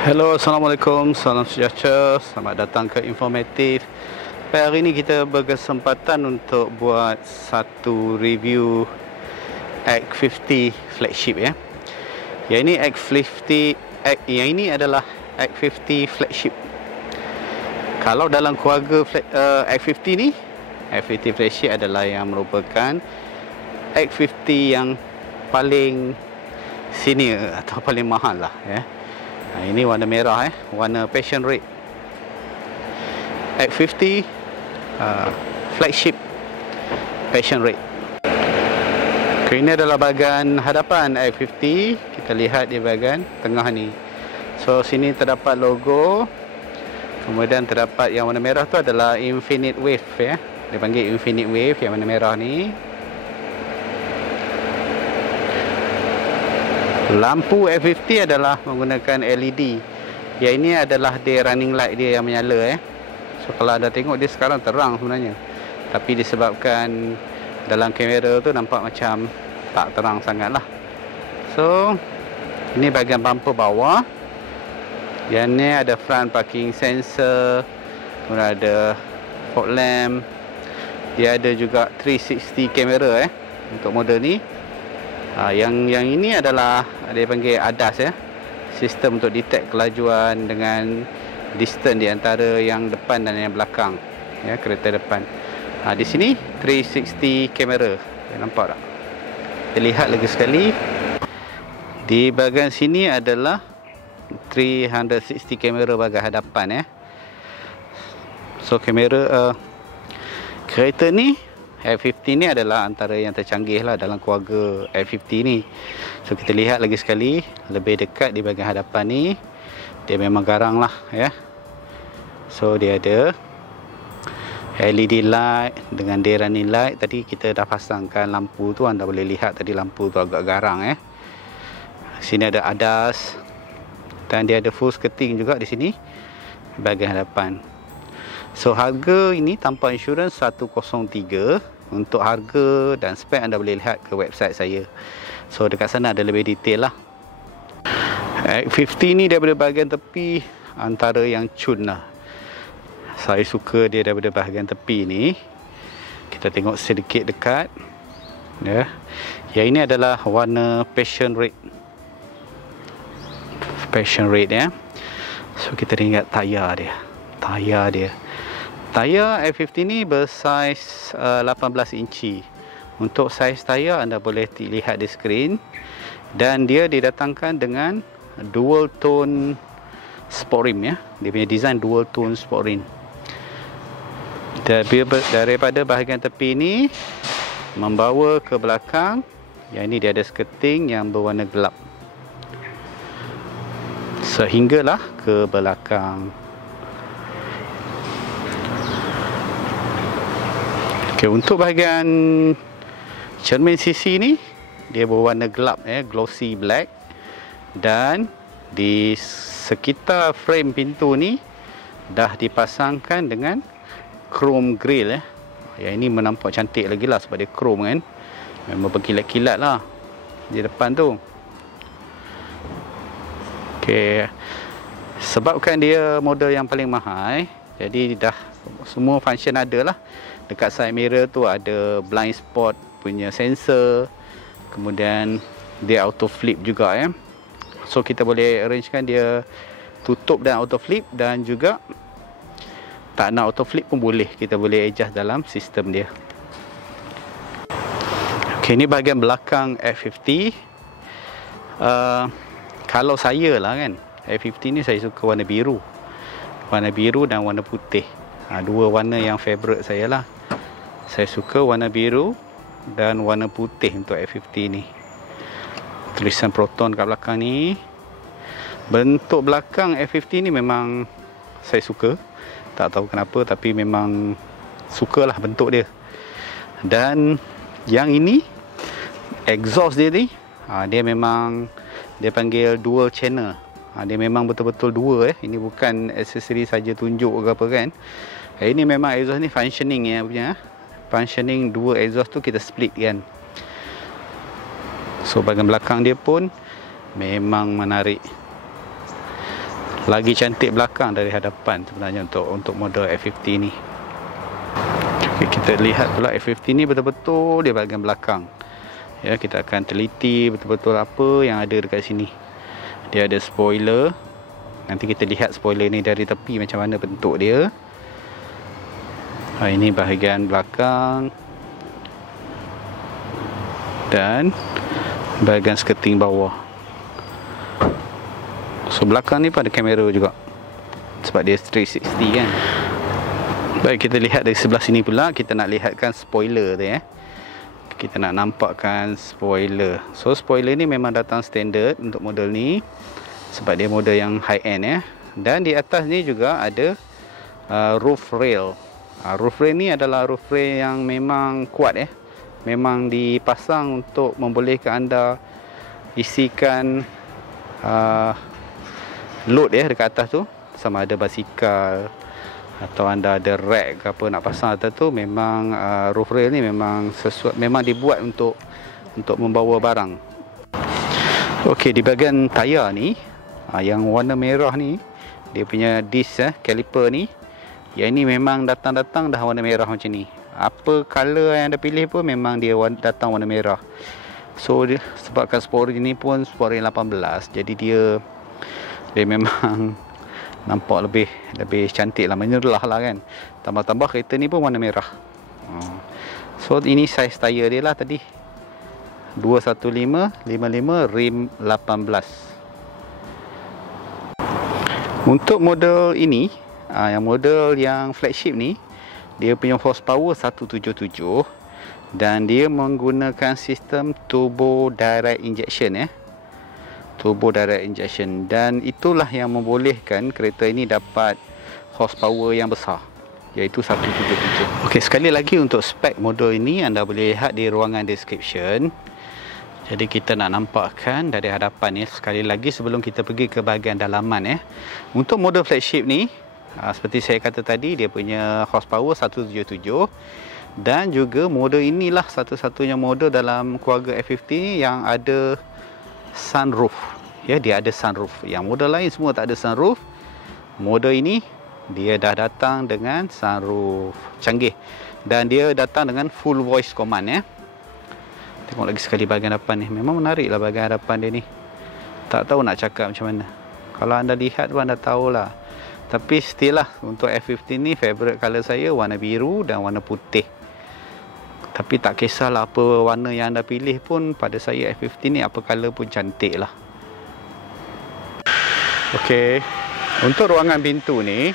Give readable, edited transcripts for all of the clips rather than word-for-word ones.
Hello, Assalamualaikum, salam sejahtera, selamat datang ke Informatif. Pada hari ini kita berkesempatan untuk buat satu review X50 flagship ya. Yang ini X50, yang ini adalah X50 flagship. Kalau dalam keluarga X50 ni, X50 flagship adalah yang merupakan X50 yang paling senior atau paling mahal lah ya. Ini warna merah warna passion red. X50 flagship passion red. Ini adalah bahagian hadapan X50. Kita lihat di bahagian tengah ni. So sini terdapat logo. Kemudian terdapat yang warna merah tu adalah Infinite Wave ya. Dia panggil Infinite Wave yang warna merah ni. Lampu X50 adalah menggunakan LED. Yang ini adalah dia running light dia yang menyala So kalau anda tengok dia sekarang terang sebenarnya. Tapi disebabkan dalam kamera tu nampak macam tak terang sangat lah. So ini bahagian bumper bawah. Yang ni ada front parking sensor. Kemudian ada fog lamp. Dia ada juga 360 kamera untuk model ni. Yang ini adalah dia panggil ADAS sistem untuk detect kelajuan dengan distance di antara yang depan dan yang belakang kereta depan. Di sini 360 kamera, nampak tak? Kita lihat lagi sekali. Di bahagian sini adalah 360 kamera bahagian hadapan So kamera kereta ni X50 ni adalah antara yang tercanggih lah dalam keluarga X50 ni. So kita lihat lagi sekali lebih dekat di bahagian hadapan ni. Dia memang garang lah So dia ada LED light dengan day running light. Tadi kita dah pasangkan lampu tu, anda boleh lihat tadi lampu tu agak garang Sini ada ADAS. Dan dia ada full skirting juga di sini bahagian hadapan. So harga ini tanpa insurans 103. Untuk harga dan spek anda boleh lihat ke website saya. So dekat sana ada lebih detail lah. X50 ni daripada bahagian tepi antara yang cun lah. Saya suka dia daripada bahagian tepi ni. Kita tengok sedikit dekat Yang ini adalah warna passion red. Passion red So kita lihat tayar dia. Tayar X50 ni bersaiz 18 inci. Untuk saiz tayar anda boleh lihat di skrin. Dan dia didatangkan dengan dual tone sport rim Dia punya design dual tone sport rim. Daripada bahagian tepi ni membawa ke belakang. Yang ini dia ada skirting yang berwarna gelap. Sehinggalah ke belakang. Untuk bahagian cermin sisi ni dia berwarna gelap glossy black. Dan di sekitar frame pintu ni dah dipasangkan dengan chrome grill Yang ini menampak cantik lagi lah sebab dia chrome memang berkilat-kilat lah di depan tu. Sebabkan dia model yang paling mahal jadi dah semua function ada lah. Dekat side mirror tu ada blind spot punya sensor. Kemudian dia auto flip juga So kita boleh arrangekan dia tutup dan auto flip. Dan juga tak nak auto flip pun boleh. Kita boleh adjust dalam sistem dia. Ini bahagian belakang X50. Kalau saya lah X50 ni saya suka warna biru. Warna biru dan warna putih. Dua warna yang favourite saya lah. Saya suka warna biru dan warna putih untuk X50 ni. Tulisan Proton kat belakang ni. Bentuk belakang X50 ni memang saya suka. Tak tahu kenapa tapi memang sukalah bentuk dia. Dan yang ini exhaust dia ni dia memang dia panggil dual channel. Dia memang betul-betul dua Ini bukan aksesori saja tunjuk ke apa Ini memang exhaust ni functioning punya. Functioning dua exhaust tu kita split So bahagian belakang dia pun memang menarik. lagi cantik belakang dari hadapan sebenarnya untuk model F50 ni. Okay, kita lihat pula F50 ni betul-betul di bahagian belakang. Ya, kita akan teliti betul-betul apa yang ada dekat sini. Dia ada spoiler. Nanti kita lihat spoiler ni dari tepi macam mana bentuk dia. Ini bahagian belakang dan bahagian skirting bawah. So belakang ni pun ada kamera juga, sebab dia 360 kan. Baik, kita lihat dari sebelah sini pula. Kita nak lihatkan spoiler tu ya. Kita nak nampakkan spoiler. So spoiler ni memang datang standard untuk model ni, sebab dia model yang high end ya. Dan di atas ni juga ada roof rail. Roof rail ni adalah roof rail yang memang kuat ya. Memang dipasang untuk membolehkan anda isikan load ya dekat atas tu. Sama ada basikal atau anda ada rack ke apa nak pasang atas tu. Memang roof rail ni memang memang dibuat untuk membawa barang. Okey, di bahagian tayar ni yang warna merah ni, dia punya disc caliper ni, yang ini memang datang-datang dah warna merah macam ni. Apa color yang anda pilih pun memang dia datang warna merah. So sebabkan sport ni pun sport 18, jadi dia memang nampak lebih cantik lah, menyerlah lah kan. Tambah-tambah kereta ni pun warna merah. So ini saiz tayar dia lah tadi, 215 55 rim 18. Untuk model ini, yang model yang flagship ni, dia punya horsepower 177 dan dia menggunakan sistem turbo direct injection ya. Turbo direct injection, dan itulah yang membolehkan kereta ini dapat horsepower yang besar, iaitu 177. Okey, sekali lagi untuk spek model ini anda boleh lihat di ruangan description. Jadi kita nak nampakkan dari hadapan ni sekali lagi sebelum kita pergi ke bahagian dalaman ya. Untuk model flagship ni, seperti saya kata tadi, dia punya horsepower 177 dan juga model inilah satu-satunya model dalam keluarga F50 yang ada sunroof. Ya, dia ada sunroof. Yang model lain semua tak ada sunroof. Model ini dia dah datang dengan sunroof canggih dan dia datang dengan full voice command ya. Tengok lagi sekali bahagian depan ni. Memang menarik lah bahagian depan dia ni. Tak tahu nak cakap macam mana. Kalau anda lihat pun anda tahulah. Tapi still lah, untuk F50 ni favorite colour saya warna biru dan warna putih. Tapi tak kisahlah apa warna yang anda pilih pun, pada saya F50 ni apa colour pun cantik lah. Okey, untuk ruangan pintu ni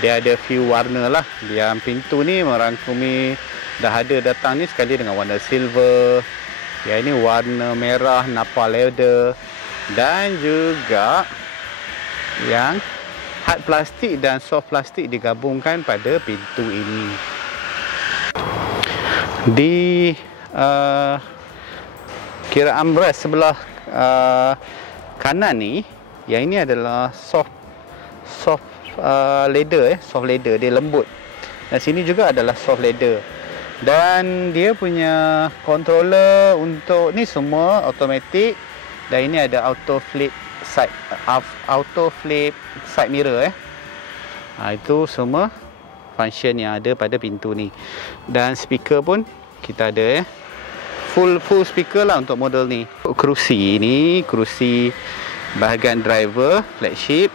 dia ada few warna lah. Yang pintu ni merangkumi, dah ada datang ni sekali dengan warna silver. Yang ini warna merah napa leather, dan juga yang hard plastik dan soft plastik digabungkan pada pintu ini. Di kira armrest sebelah kanan ni, yang ini adalah soft leather soft leather, dia lembut. Dan sini juga adalah soft leather. Dan dia punya controller untuk ni semua automatic, dan ini ada auto flip side mirror itu semua function yang ada pada pintu ni. Dan speaker pun kita ada full speaker lah untuk model ni. Kerusi ini, kerusi bahagian driver flagship.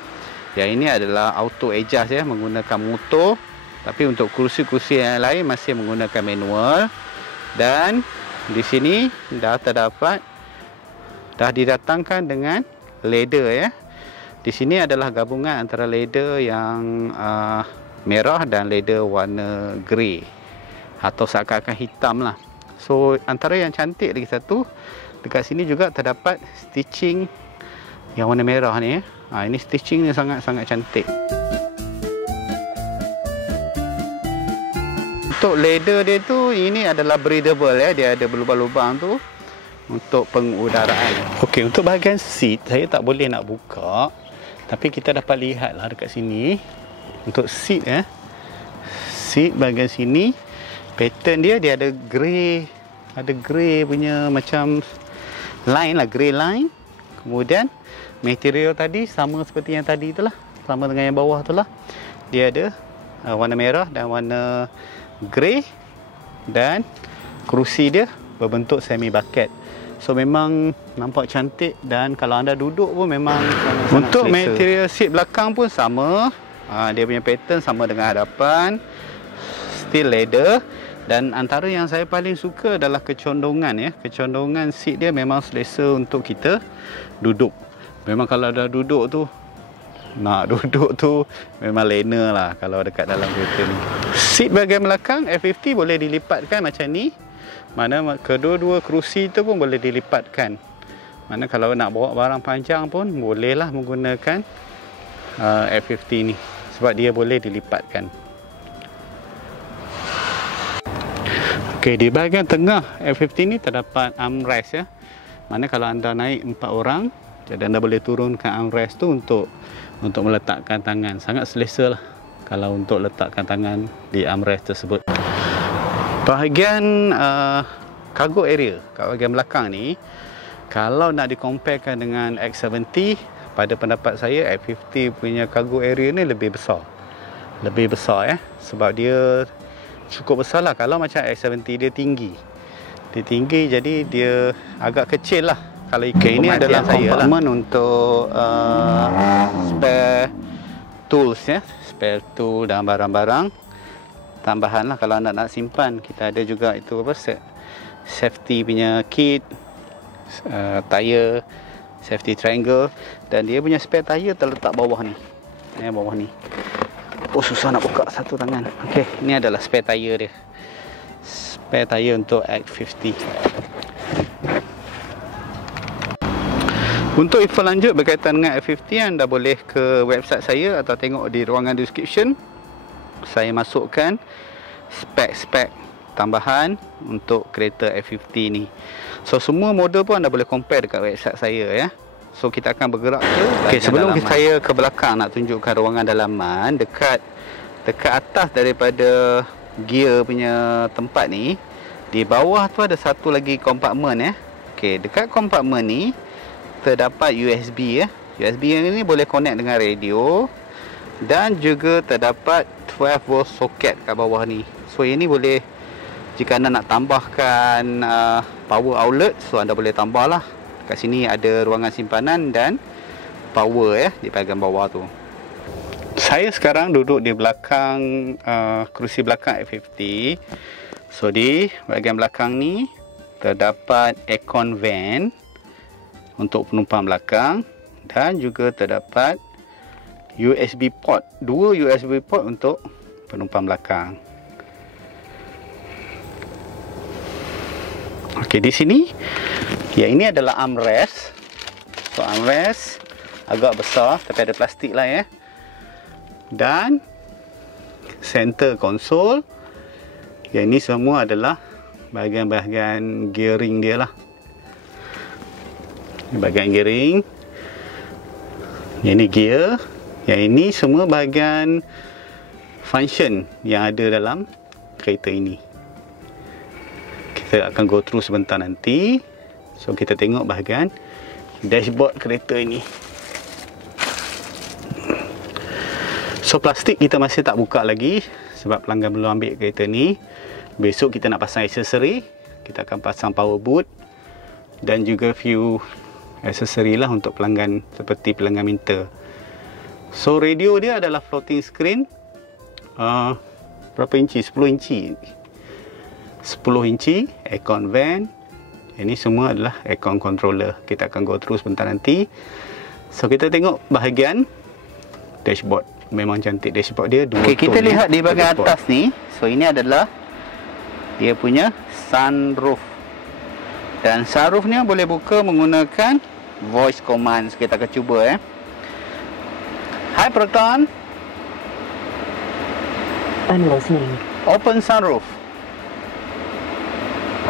Yang ini adalah auto adjust ya, menggunakan motor. Tapi untuk kerusi-kerusi yang lain masih menggunakan manual. Dan di sini dah didatangkan dengan leather ya. Di sini adalah gabungan antara leather yang merah dan leather warna grey atau seakan-akan hitam lah. So antara yang cantik lagi satu, dekat sini juga terdapat stitching yang warna merah ni ya. Ini stitching ni sangat-sangat cantik. Untuk leather dia tu, ini adalah breathable ya, dia ada berlubang-lubang tu untuk pengudaraan. Okey, untuk bahagian seat saya tak boleh nak buka, tapi kita dapat lihat lah dekat sini. Untuk seat seat bahagian sini, pattern dia ada grey punya macam line lah, grey line. Kemudian material tadi sama seperti yang tadi itulah, sama dengan yang bawah itulah. Dia ada warna merah dan warna grey, dan kerusi dia berbentuk semi bucket. So memang nampak cantik, dan kalau anda duduk pun memang sangat untuk selesa. Material seat belakang pun sama. Dia punya pattern sama dengan hadapan, steel leather. Dan antara yang saya paling suka adalah kecondongan ya. Kecondongan seat dia memang selesa untuk kita duduk. Memang kalau dah duduk tu, nak duduk tu memang lena lah kalau dekat dalam kereta ni. Seat bahagian belakang F50 boleh dilipatkan macam ni. Mana kedua-dua kerusi tu pun boleh dilipatkan. Mana kalau nak bawa barang panjang pun bolehlah menggunakan F50 ni, sebab dia boleh dilipatkan. Okey, di bahagian tengah F50 ni terdapat armrest ya. Mana kalau anda naik 4 orang, jadi anda boleh turunkan armrest tu untuk meletakkan tangan. Sangat selesa lah kalau untuk letakkan tangan di armrest tersebut. Bahagian cargo area kat bahagian belakang ni, kalau nak dikomparekan dengan X70, pada pendapat saya F50 punya cargo area ni lebih besar. Lebih besar ya, sebab dia cukup besar lah. Kalau macam X70 dia tinggi. Dia tinggi, jadi dia agak kecil lah. Kalau ini adalah kompartmen untuk spare tools ya, spare tool dan barang-barang tambahan lah kalau anda nak simpan. Kita ada juga itu apa, safety punya kit, tire, safety triangle, dan dia punya spare tire terletak bawah ni. Bawah ni. Oh, susah nak buka satu tangan. Okey, ini adalah spare tire dia. Spare tire untuk X50. Untuk info lanjut berkaitan dengan F50, anda boleh ke website saya atau tengok di ruangan description. Saya masukkan spek-spek tambahan untuk kereta F50 ni. So semua model pun anda boleh compare dekat website saya ya. So kita akan bergerak ke sebelum saya ke belakang nak tunjukkan ruangan dalaman. Dekat atas daripada gear punya tempat ni, di bawah tu ada satu lagi kompartmen ya. Okey, dekat kompartmen ni terdapat USB ya. USB ini boleh connect dengan radio, dan juga terdapat 12 volt socket kat bawah ni. So ini boleh, jika anda nak tambahkan power outlet, so anda boleh tambah lah. Kat sini ada ruangan simpanan dan power ya, di bahagian bawah tu. Saya sekarang duduk di belakang kerusi belakang F50. So di bahagian belakang ni terdapat aircon vent untuk penumpang belakang, dan juga terdapat USB port, 2 USB port untuk penumpang belakang. Okey, di sini ya, ini adalah armrest. So armrest agak besar tapi ada plastik lah ya. Dan center console. Ya, ini semua adalah bahagian-bahagian gearing dia lah. Bahagian gearing. Yang ini gear. Yang ini semua bahagian function yang ada dalam kereta ini. Kita akan go through sebentar nanti. So kita tengok bahagian dashboard kereta ini. So plastik kita masih tak buka lagi sebab pelanggan belum ambil kereta ni. Besok kita nak pasang aksesori. Kita akan pasang power boot dan juga few aksesori lah untuk pelanggan, seperti pelanggan minta. So radio dia adalah floating screen. Berapa inci? 10 inci. 10 inci, aircon vent. Ini semua adalah aircon controller. Kita akan go through sebentar nanti. So kita tengok bahagian dashboard. Memang cantik dashboard dia. Okey, kita lihat di bahagian atas ni. So ini adalah dia punya sunroof. Dan sunroof ni boleh buka menggunakan voice command. So kita akan cuba Hi Proton. I'm listening. Open sunroof.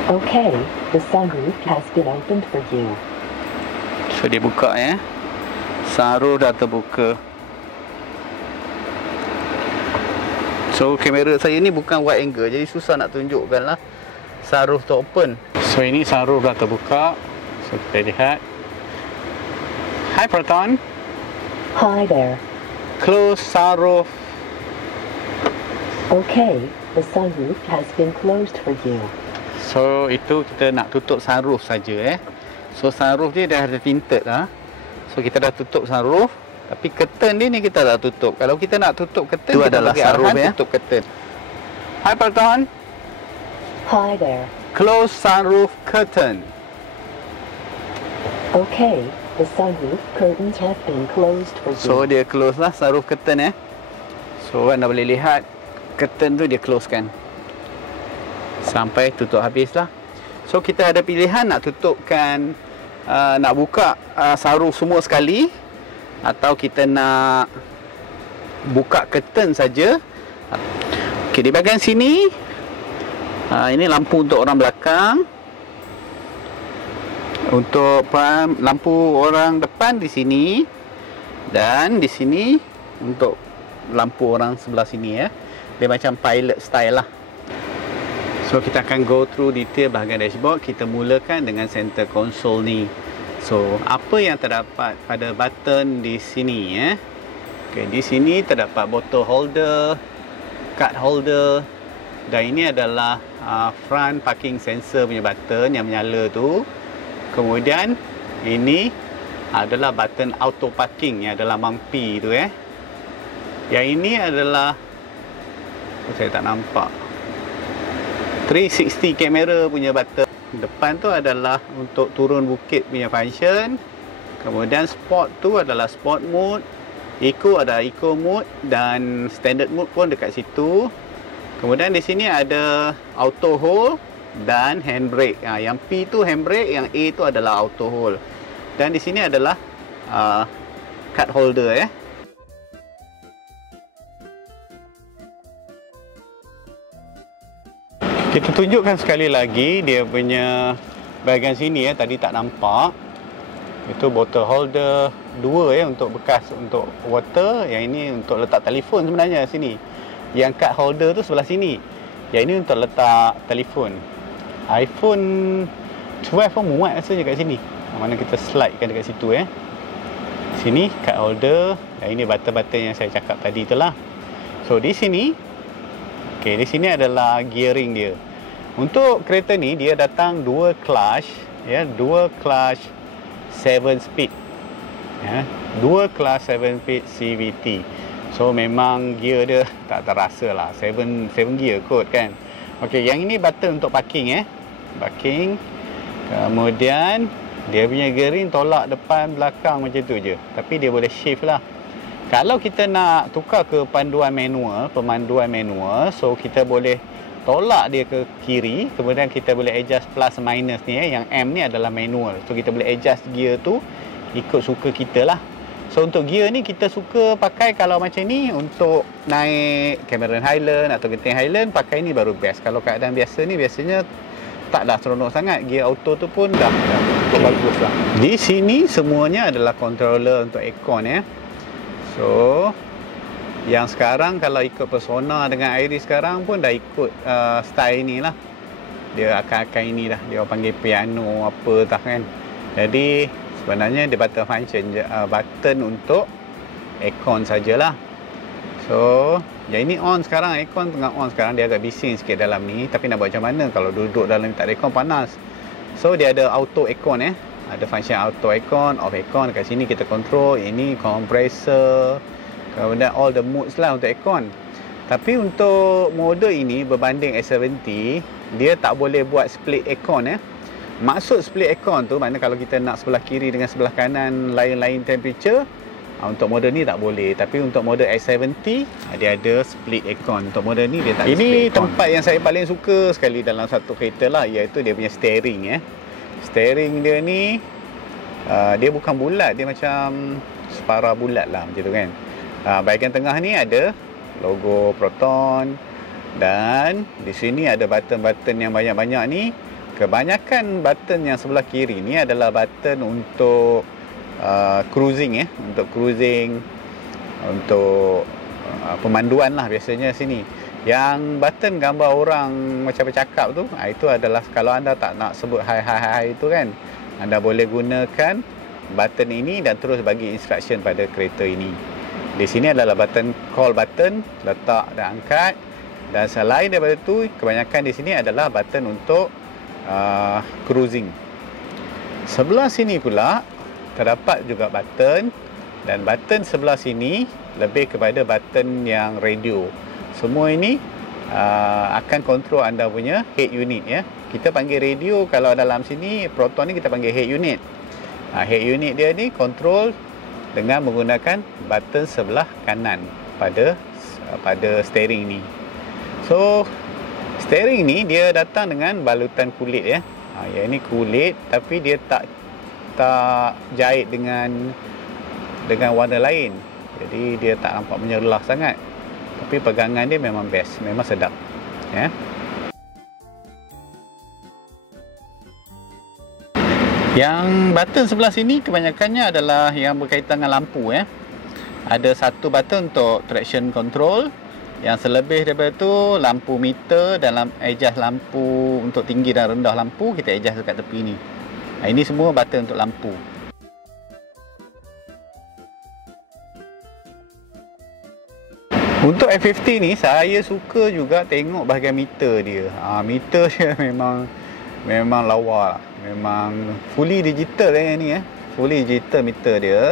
Okay, the sunroof has been opened for you. So dia buka sunroof dah terbuka. So kamera saya ni bukan wide angle, jadi susah nak tunjukkan lah sunroof tu open. So ini sunroof dah terbuka. So kita lihat. Hi Proton. Hi there. Close sunroof. Okay, the sunroof has been closed for you. So itu kita nak tutup sunroof saja So sunroof dia dah ada tinted lah. So kita dah tutup sunroof, tapi curtain dia ni kita dah tutup. Kalau kita nak tutup curtain, itu adalah sunroof tutup curtain. Hi Proton. Hi there. Close sunroof curtain. Okay, the sunroof curtains have been closed for you. So dia close lah sunroof curtain So anda boleh lihat curtain tu dia close kan sampai tutup habis lah. So kita ada pilihan nak tutupkan, nak buka sunroof semua sekali, atau kita nak buka curtain saja. Okay, di bahagian sini ini lampu untuk orang belakang. Untuk lampu orang depan di sini, dan di sini untuk lampu orang sebelah sini Dia macam pilot style lah. So kita akan go through detail bahagian dashboard. Kita mulakan dengan center console ni. So apa yang terdapat pada button di sini Okay, di sini terdapat bottle holder, card holder, dan ini adalah front parking sensor punya button yang menyala tu. Kemudian ini adalah button auto parking yang adalah mampi tu Yang ini adalah, saya tak nampak, 360 kamera punya button. Depan tu adalah untuk turun bukit punya function. Kemudian sport tu adalah sport mode, eco ada eco mode, dan standard mode pun dekat situ. Kemudian di sini ada auto hold dan handbrake. Yang P tu handbrake, yang A tu adalah auto hold. Dan di sini adalah card holder Kita tunjukkan sekali lagi dia punya bahagian sini tadi tak nampak. Itu bottle holder 2 untuk bekas untuk water. Yang ini untuk letak telefon sebenarnya sini. Yang card holder tu sebelah sini. Yang ini untuk letak telefon. iPhone 12 pun muat rasanya kat sini. Mana kita slide kan dekat situ Sini card holder. Yang ini button-button yang saya cakap tadi itulah. So di sini, okey, di sini adalah gearing dia. Untuk kereta ni dia datang dua clutch dua clutch 7 speed. Dua clutch 7 speed CVT. So memang gear dia tak terasa lah, 7 gear kot kan. Okey, yang ini button untuk parking parking. Kemudian dia punya gearing tolak depan belakang macam tu je. Tapi dia boleh shift lah. Kalau kita nak tukar ke pemanduan manual, so kita boleh tolak dia ke kiri, kemudian kita boleh adjust plus minus ni yang M ni adalah manual. So kita boleh adjust gear tu ikut suka kita lah. So untuk gear ni kita suka pakai kalau macam ni untuk naik Cameron Highland atau Genting Highland, pakai ni baru best. Kalau keadaan biasa ni biasanya tak dah seronok sangat. Gear auto tu pun dah bagus lah. Di sini semuanya adalah controller untuk aircon So yang sekarang kalau ikut Persona dengan Iris sekarang pun dah ikut style ni lah. Dia akan ini dah, dia panggil piano apa tak kan. Jadi sebenarnya dia button function button untuk aircon sajalah. So yang ini on sekarang, aircon tengah on sekarang. Dia agak bising sikit dalam ni, tapi nak buat macam mana kalau duduk dalam tak ada aircon panas. So dia ada auto aircon ada function auto aircon, off aircon. Dekat sini kita control ini compressor, kemudian all the modes lah untuk aircon. Tapi untuk mode ini berbanding S70, dia tak boleh buat split aircon Maksud split aircon tu maknanya kalau kita nak sebelah kiri dengan sebelah kanan lain-lain temperature, untuk mode ni tak boleh. Tapi untuk mode S70 dia ada split aircon. Untuk mode ni dia tak ada split aircon. Ini tempat yang saya paling suka sekali dalam satu kereta lah, iaitu dia punya steering Steering dia ni dia bukan bulat, dia macam separa bulat lah macam tu kan. Bahagian tengah ni ada logo Proton, dan di sini ada button-button yang banyak-banyak ni. Kebanyakan button yang sebelah kiri ni adalah button untuk cruising untuk cruising, untuk pemanduan lah biasanya sini. Yang button gambar orang macam bercakap tu, itu adalah kalau anda tak nak sebut hai itu kan, anda boleh gunakan button ini dan terus bagi instruction pada kereta ini. Di sini adalah button call button, letak dan angkat. Dan selain daripada itu, kebanyakan di sini adalah button untuk cruising. Sebelah sini pula terdapat juga button, dan button sebelah sini lebih kepada button yang radio. Semua ini akan kontrol anda punya head unit ya. Kita panggil radio, kalau dalam sini Proton ni kita panggil head unit. Head unit dia ni kontrol dengan menggunakan button sebelah kanan pada steering ni. So steering ni dia datang dengan balutan kulit ya. Yang ini kulit, tapi dia tak jahit dengan warna lain. Jadi dia tak nampak menyerlah sangat. Tapi pegangan dia memang best, memang sedap ya. Yang button sebelah sini kebanyakannya adalah yang berkaitan dengan lampu ya. Ada satu button untuk traction control. Yang selebih daripada tu lampu meter dan adjust lampu untuk tinggi dan rendah lampu, kita adjust dekat tepi ni. Ini semua button untuk lampu. Untuk F50 ni saya suka juga tengok bahagian meter dia. Meter dia memang lawa lah. Memang fully digital ni Fully digital meter dia.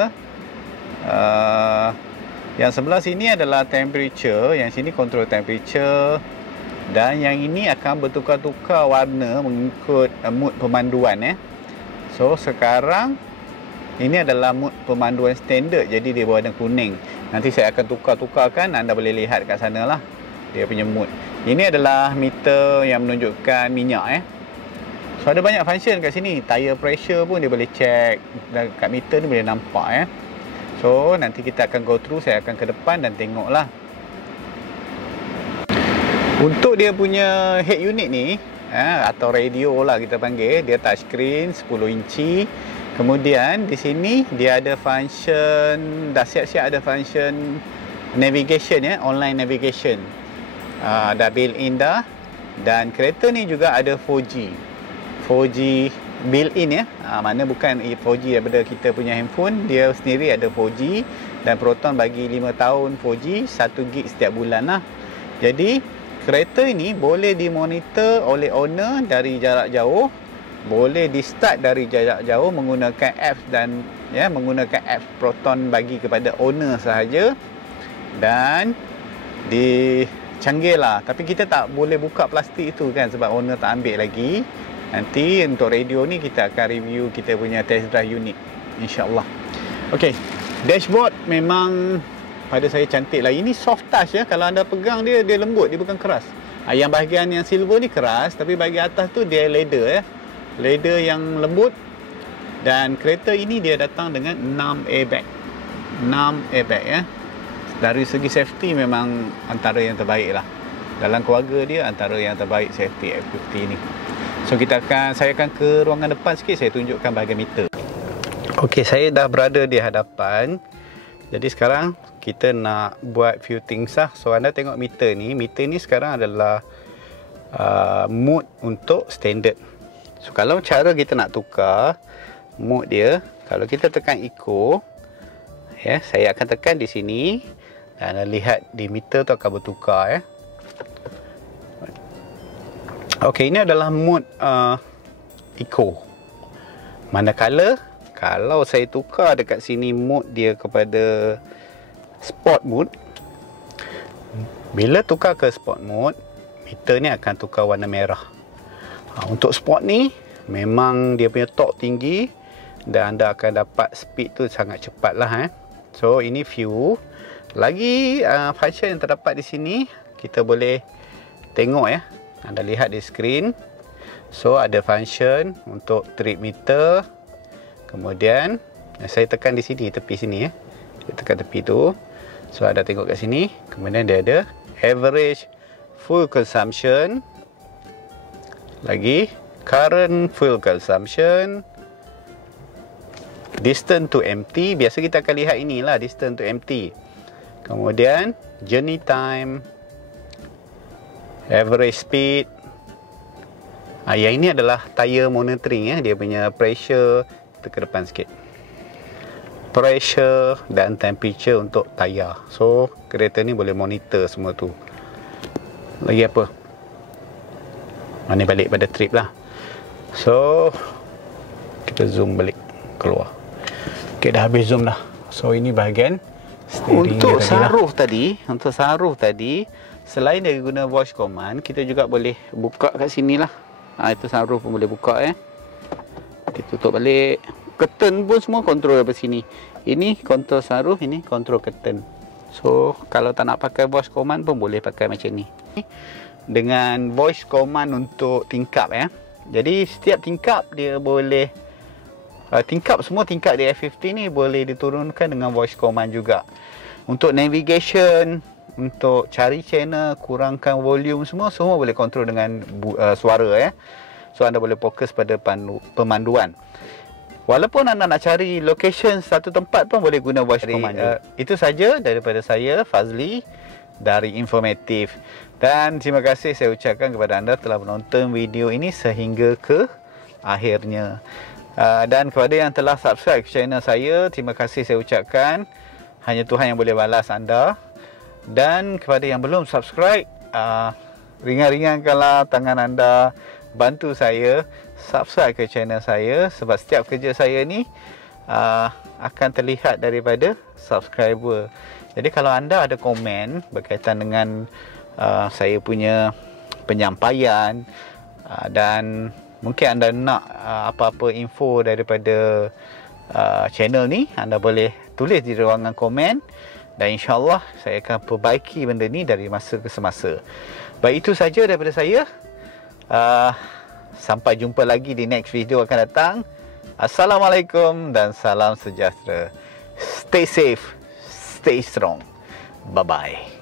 Yang sebelah sini adalah temperature, yang sini control temperature, dan yang ini akan bertukar-tukar warna mengikut mood pemanduan So sekarang ini adalah mood pemanduan standard, jadi dia berwarna kuning. Nanti saya akan tukar-tukarkan, anda boleh lihat kat sana lah dia punya mood. Ini adalah meter yang menunjukkan minyak So ada banyak function kat sini. Tire pressure pun dia boleh check, dan kat meter ni boleh nampak So nanti kita akan go through, saya akan ke depan dan tengoklah. Untuk dia punya head unit ni atau radio lah kita panggil, dia touch screen 10 inci. Kemudian di sini dia ada function, dah siap-siap ada function navigation online navigation. Dah built in dah. Dan kereta ni juga ada 4G built-in mana bukan 4G daripada kita punya handphone, dia sendiri ada 4G, dan Proton bagi 5 tahun 4G, 1 gig setiap bulan lah. Jadi kereta ini boleh dimonitor oleh owner dari jarak jauh, boleh di start dari jarak jauh menggunakan apps dan menggunakan apps Proton bagi kepada owner sahaja, dan canggih lah. Tapi kita tak boleh buka plastik itu kan, sebab owner tak ambil lagi. Nanti untuk radio ni kita akan review kita punya test drive unit, insyaAllah. Ok, dashboard memang pada saya cantik lah. Ini soft touch kalau anda pegang dia lembut, dia bukan keras. Yang bahagian yang silver ni keras, tapi bahagian atas tu dia leather leather yang lembut. Dan kereta ini dia datang dengan 6 airbag. 6 airbag Dari segi safety memang antara yang terbaik lah. Dalam keluarga dia antara yang terbaik safety F50 ni. So saya akan ke ruangan depan sikit, saya tunjukkan bahagian meter. Okey, saya dah berada di hadapan. Jadi sekarang kita nak buat few things lah. So anda tengok meter ni sekarang adalah mode untuk standard. So kalau cara kita nak tukar mode dia, kalau kita tekan eco, saya akan tekan di sini dan anda lihat di meter tu akan bertukar Okey, ini adalah mode eco. Manakala kalau saya tukar dekat sini mode dia kepada sport mode, bila tukar ke sport mode, meter ni akan tukar warna merah. Untuk sport ni memang dia punya torque tinggi dan anda akan dapat speed tu sangat cepat lah So ini view. Lagi function yang terdapat di sini, kita boleh tengok anda lihat di screen. So ada function untuk trip meter. Kemudian saya tekan di sini, tepi sini Saya tekan tepi tu. So ada tengok kat sini. Kemudian dia ada average fuel consumption. Lagi current fuel consumption. Distance to empty. Biasa kita akan lihat inilah distance to empty. Kemudian journey time, average speed. Yang ini adalah tire monitoring Dia punya pressure. Kita ke depan sikit. pressure dan temperature untuk tayar. So kereta ni boleh monitor semua tu. Lagi apa? Ni balik pada trip lah. So kita zoom balik keluar. Okay, dah habis zoom dah. So ini bahagian steering Untuk sunroof tadi, selain dia guna voice command, kita juga boleh buka kat sini lah. Itu sunroof pun boleh buka Kita tutup balik. Curtain pun semua kontrol dari sini. Ini kontrol sunroof, ini kontrol curtain. So kalau tak nak pakai voice command pun boleh pakai macam ni. Dengan voice command untuk tingkap Jadi setiap tingkap dia boleh semua tingkap di F50 ni boleh diturunkan dengan voice command juga. Untuk navigation, untuk cari channel, kurangkan volume, semua boleh kontrol dengan suara So anda boleh fokus pada pemanduan. Walaupun anda nak cari location satu tempat pun boleh guna voice command. Itu saja daripada saya, Fazli, dari Informatif. Dan terima kasih saya ucapkan kepada anda telah menonton video ini sehingga ke akhirnya. Dan kepada yang telah subscribe ke channel saya, terima kasih saya ucapkan. Hanya Tuhan yang boleh balas anda. Dan kepada yang belum subscribe, ringan-ringankanlah tangan anda, bantu saya subscribe ke channel saya, sebab setiap kerja saya ni akan terlihat daripada subscriber. Jadi kalau anda ada komen berkaitan dengan saya punya penyampaian, dan mungkin anda nak apa-apa info daripada channel ni, anda boleh tulis di ruangan komen, dan insyaAllah saya akan perbaiki benda ni dari masa ke semasa. Baik, itu saja daripada saya. Sampai jumpa lagi di next video akan datang. Assalamualaikum dan salam sejahtera. Stay safe, stay strong. Bye-bye.